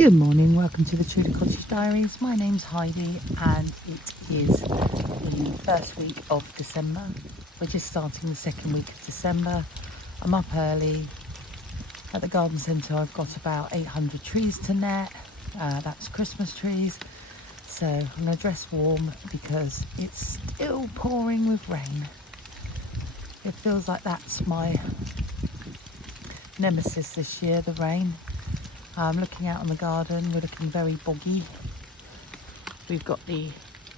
Good morning, welcome to the Tudor Cottage Diaries. My name's Heidi and it is the first week of December. We're just starting the second week of December. I'm up early. At the garden centre I've got about 800 trees to net. That's Christmas trees. So I'm going to dress warm because it's still pouring with rain. It feels like that's my nemesis this year, the rain. Looking out on the garden, we're looking very boggy. We've got the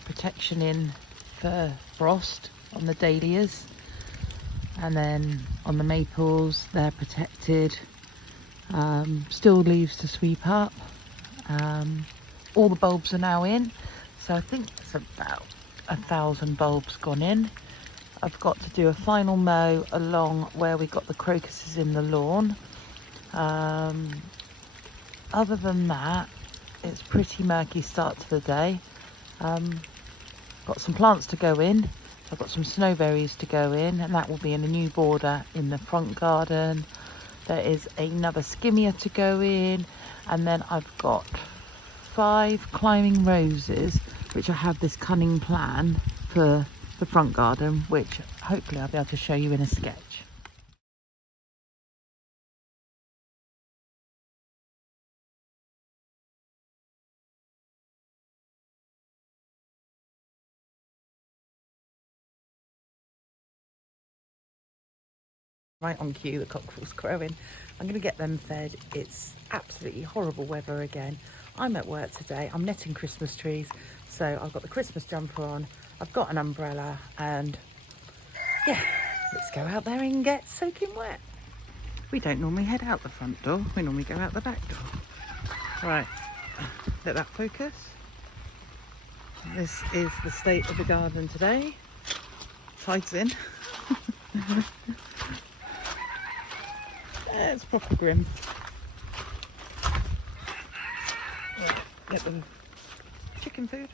protection in for frost on the dahlias, and then on the maples they're protected. Still leaves to sweep up. All the bulbs are now in, so I think it's about 1,000 bulbs gone in. I've got to do a final mow along where we got the crocuses in the lawn. Other than that, it's pretty murky start to the day. Got some plants to go in. I've got some snowberries to go in, and that will be in a new border in the front garden. There is another skimmia to go in, and then I've got 5 climbing roses, which I have this cunning plan for the front garden, which hopefully I'll be able to show you in a sketch. Right on cue, the cockerel's crowing. I'm going to get them fed. It's absolutely horrible weather again. I'm at work today. I'm netting Christmas trees. So I've got the Christmas jumper on. I've got an umbrella, and yeah, let's go out there and get soaking wet. We don't normally head out the front door. We normally go out the back door. Right, let that focus. This is the state of the garden today. Tides in. It's proper grim. Get the chicken food.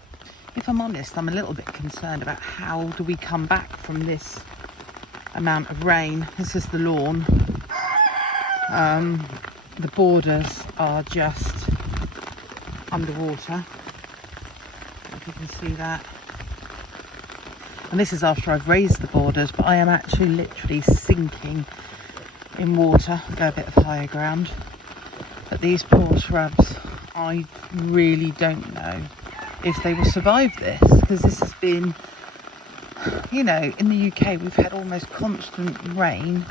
If I'm honest, I'm a little bit concerned about how do we come back from this amount of rain. This is the lawn. The borders are just underwater. If you can see that. And this is after I've raised the borders, but I am actually literally sinking in water. I'll go a bit of higher ground. But these poor shrubs, I really don't know if they will survive this, because this has been, you know, in the UK we've had almost constant rain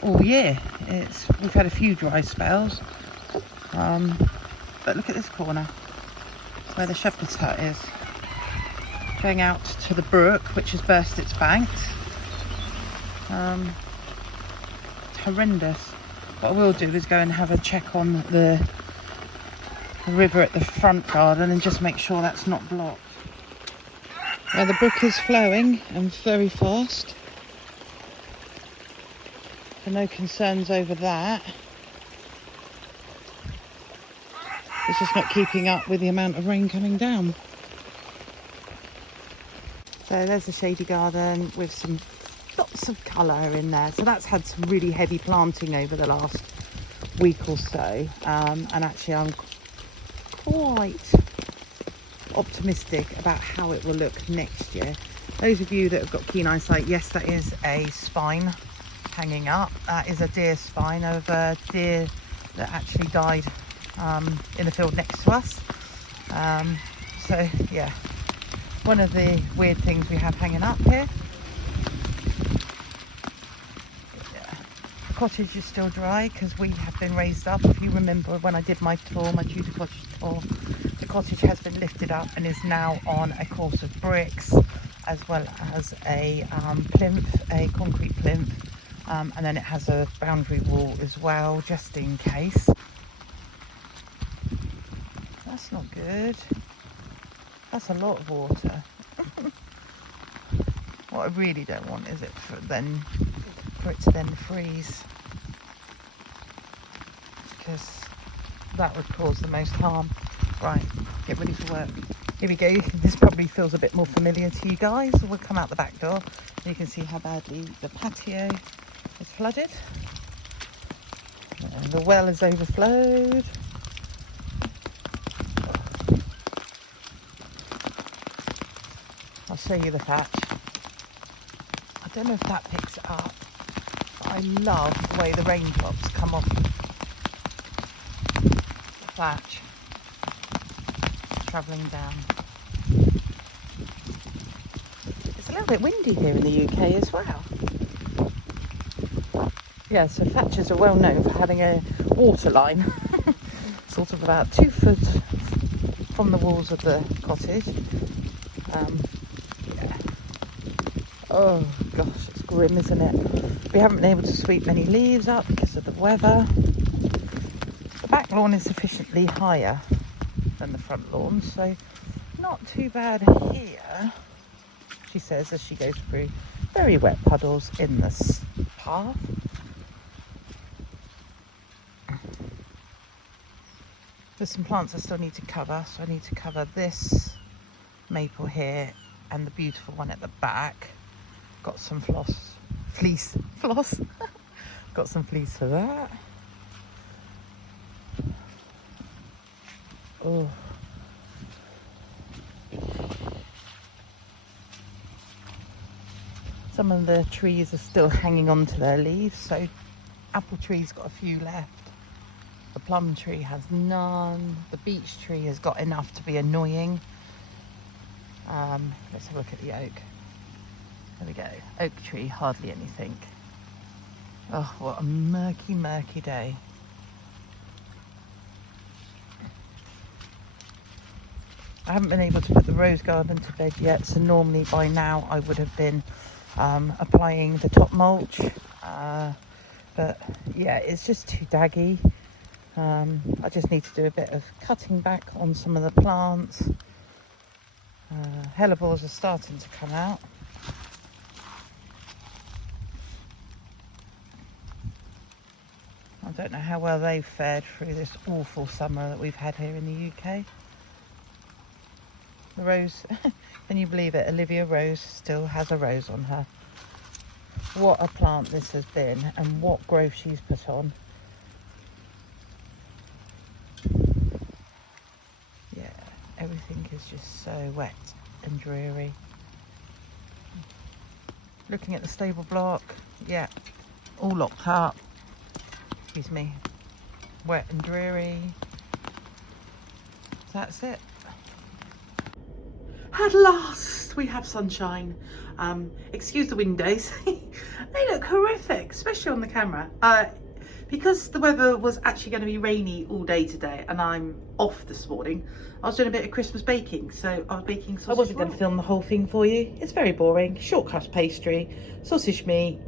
all year. We've had a few dry spells, but look at this corner where the shepherd's hut is, going out to the brook which has burst its banks. Horrendous. What I will do is go and have a check on the river at the front garden and just make sure that's not blocked. Now the brook is flowing and very fast, so no concerns over that. It's just not keeping up with the amount of rain coming down. So there's the shady garden with some lots of colour in there. So that's had some really heavy planting over the last week or so, and actually I'm quite optimistic about how it will look next year. Those of you that have got keen eyesight, yes, that is a spine hanging up. That is a deer spine of a deer that actually died in the field next to us. So yeah, one of the weird things we have hanging up here. Cottage is still dry because we have been raised up. If you remember when I did my tour, my Tudor cottage tour, the cottage has been lifted up and is now on a course of bricks, as well as a plinth, a concrete plinth, and then it has a boundary wall as well, just in case. That's not good. That's a lot of water. What I really don't want is for it to then freeze, because that would cause the most harm. Right, get ready for work. Here we go. This probably feels a bit more familiar to you guys. We'll come out the back door. You can see how badly the patio is flooded. And the well is overflowed. show you the thatch. I don't know if that picks it up, but I love the way the raindrops come off the thatch, travelling down. It's a little bit windy here in the UK as well. Yeah, so thatches are well known for having a water line, sort of about 2 foot from the walls of the cottage. Yeah. Oh gosh, it's grim, isn't it? We haven't been able to sweep many leaves up because of the weather. The back lawn is sufficiently higher than the front lawn, so not too bad here, she says as she goes through very wet puddles in this path. There's some plants I still need to cover, so I need to cover this maple here and the beautiful one at the back. Got some fleece. Got some fleece for that. Oh. Some of the trees are still hanging on to their leaves, so apple tree's got a few left. The plum tree has none. The beech tree has got enough to be annoying. Let's have a look at the oak. There we go. Oak tree, hardly anything. Oh, what a murky, murky day. I haven't been able to put the rose garden to bed yet, so normally by now I would have been applying the top mulch. But yeah, it's just too daggy. I just need to do a bit of cutting back on some of the plants. Hellebores are starting to come out. I don't know how well they've fared through this awful summer that we've had here in the UK. The rose, can you believe it? Olivia Rose still has a rose on her. What a plant this has been, and what growth she's put on. Yeah, everything is just so wet and dreary. Looking at the stable block, yeah, all locked up. Excuse me, wet and dreary. That's it. At last we have sunshine. Excuse the windows. They look horrific, especially on the camera. Because the weather was actually going to be rainy all day today and I'm off this morning, I was doing a bit of Christmas baking, so I was baking sausage. I wasn't going to film the whole thing for you. It's very boring. Short crust pastry, sausage meat,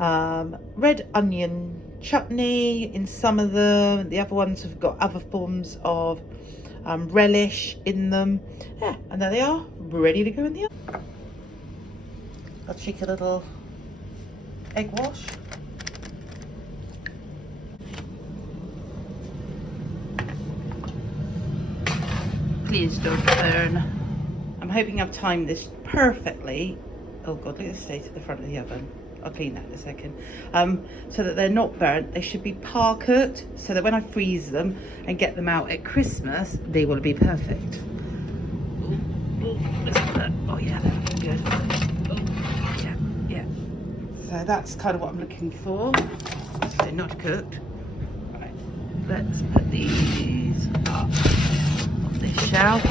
red onion chutney in some of them. The other ones have got other forms of relish in them. Yeah, and there they are, ready to go in the oven. I'll cheek a little egg wash. Please don't burn. I'm hoping I've timed this perfectly. Oh god, look at the state at the front of the oven. I'll clean that in a second. So that they're not burnt. They should be par cooked, so that when I freeze them and get them out at Christmas, they will be perfect. Oh yeah, they're looking good. Oh, yeah. So that's kind of what I'm looking for. So not cooked. Right, let's put these up on this shelf.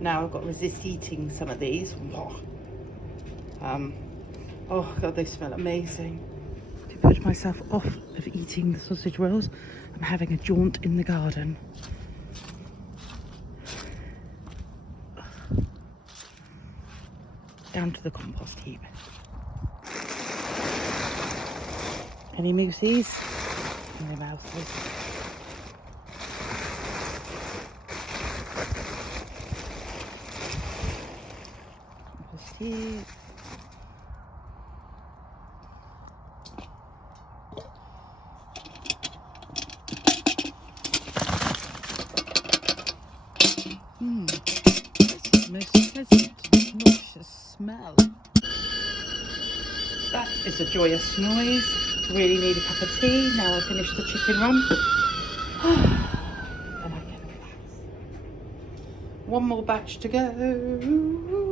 Now I've got to resist eating some of these. Oh god, they smell amazing. To put myself off of eating the sausage rolls, I'm having a jaunt in the garden. Down to the compost heap. Any moosies? No mouses. Compost heap. This is the most pleasant, nauseous smell. That is a joyous noise. Really need a cup of tea. Now I've finished the chicken run. And I can relax. one more batch to go.